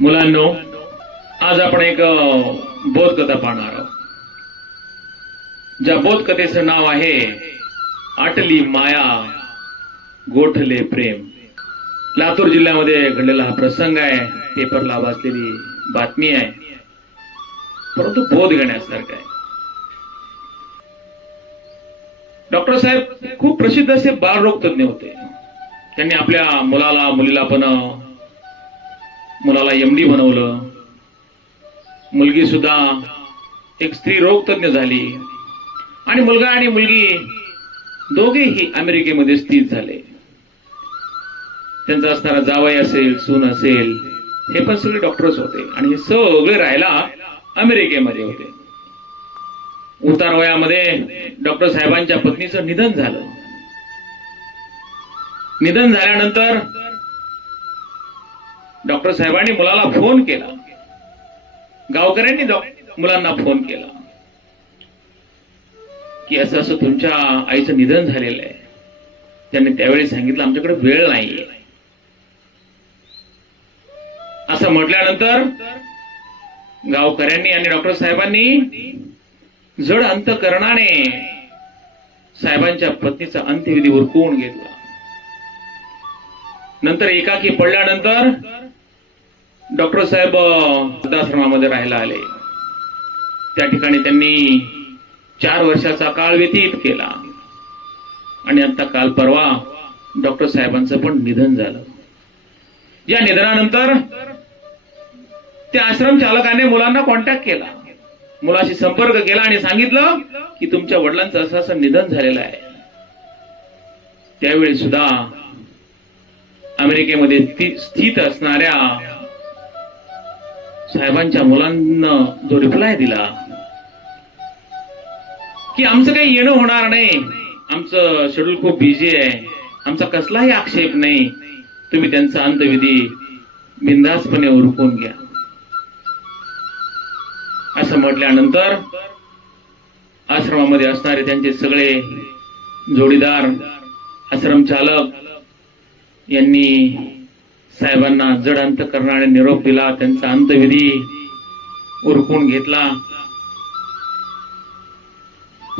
मुलांनो आज आपण एक बोधकथा पाहणार आहोत. ज्या बोधकथेचं नाव आहे आटली माया गोठले प्रेम. लातूर जिल्ह्यामध्ये घडलेला हा प्रसंग आहे पेपरला वाचलेली बातमी आहे. परंतु बोध घेण्यासारखं आहे. डॉक्टर साहेब खूप प्रसिद्ध असे बालरोग तज्ञ होते. त्यांनी आपल्या मुलाला मुलीला पण मुलाला एम डी बनवलं. मुलगी सुद्धा एक स्त्री रोगतज्ञ झाली. आणि मुलगा आणि मुलगी दोघेही अमेरिकेमध्ये स्थित झाले. त्यांचा असणारा जावई असेल सून असेल हे पण सगळे डॉक्टर्स होते. आणि हे सगळे राहायला अमेरिकेमध्ये होते. उतार वयामध्ये डॉक्टर साहेबांच्या पत्नीचं निधन झालं. निधन झाल्यानंतर डॉक्टर साहेबांनी मुलाला फोन केला. गावकऱ्यांनी मुलांना फोन केला. की असं असं तुमच्या आईचं निधन झालेलं आहे. त्यांनी त्यावेळी सांगितलं आमच्याकडे वेळ नाहीये. असं म्हटल्यानंतर गावकऱ्यांनी आणि डॉक्टर साहेबांनी जड अंतकरणाने साहेबांच्या पत्नीचा अंत्यविधी उरकवून घेतला. नंतर एकाकी पडल्यानंतर डॉक्टर साहेब वृद्धाश्रमामध्ये राहायला आले. त्या ठिकाणी त्यांनी चार वर्षाचा काळ व्यतीत केला. आणि आता काल परवा डॉक्टर साहेबांचं पण निधन झालं. या निधनानंतर त्या आश्रम चालकाने मुलांना कॉन्टॅक्ट केला. मुलाशी संपर्क केला आणि सांगितलं की तुमच्या वडिलांचं असं असं निधन झालेलं आहे. त्यावेळी सुद्धा अमेरिकेमध्ये स्थित असणाऱ्या साहेबांच्या मुलांना जो रिप्लाय दिला की आमचं काही येणं होणार नाही. आमचं शेड्यूल खूप बिझी आहे. आमचा कसलाही आक्षेप नाही. तुम्ही त्यांचा अंतविधी बिंदासपणे उरकून घ्या. असं म्हटल्यानंतर आश्रमामध्ये असणारे त्यांचे सगळे जोडीदार आश्रम चालक यांनी साहेबांना जड अंतकरणाने निरोप दिला त्यांचा अंतविधी उरकून घेतला.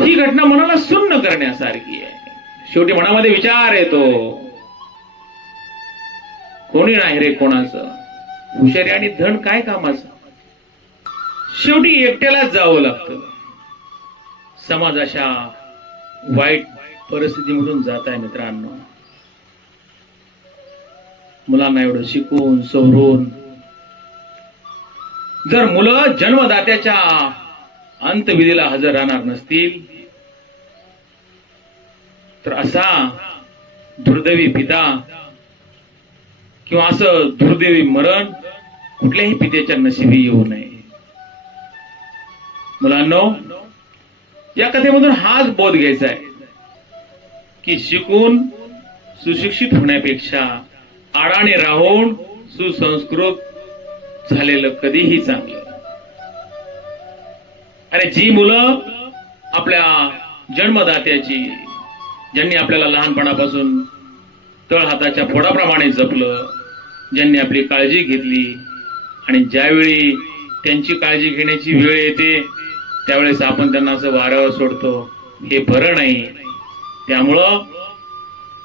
ही घटना मनाला सुन्न करण्यासारखी आहे. शेवटी मनामध्ये विचार येतो. कोणी नाही रे कोणाचं? हुशारी आणि धन काय कामाचं? शेवटी एकट्यालाच जावं लागतं. समाज अशा वाईट परिस्थितीमधून जात आहे मित्रांनो. मुलांना एवढं शिकून सवरून जर मुलं जन्मदात्याच्या अंतविधीला हजर राहणार नसतील तर असा दुर्दैवी पिता किंवा असं दुर्दैवी मरण कुठल्याही पित्याच्या नशिबी येऊ नये. मुलांनो या कथेमधून हाच बोध घ्यायचा आहे की शिकून सुशिक्षित होण्यापेक्षा आडाने राहून सुसंस्कृत झालेलं कधीही चांगलं अरे जी मुलं आपल्या जन्मदात्याची ज्यांनी आपल्याला लहानपणापासून तळ हाताच्या फोडाप्रमाणे जपलं ज्यांनी आपली काळजी घेतली आणि ज्यावेळी त्यांची काळजी घेण्याची वेळ येते त्यावेळेस आपण त्यांना असं वाऱ्यावर सोडतो हे बरं नाही. त्यामुळं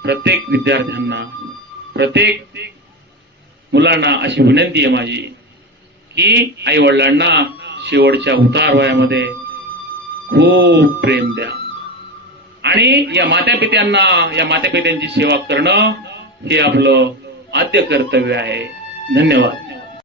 प्रत्येक विद्यार्थ्यांना प्रत्येक मुलांना अशी विनंती आहे माझी की आई वडिलांना शेवटच्या उतार वयामध्ये खूप प्रेम द्या. आणि या मात्या पित्यांना या मात्या पित्यांची सेवा करणं हे आपलं आद्य कर्तव्य आहे. धन्यवाद.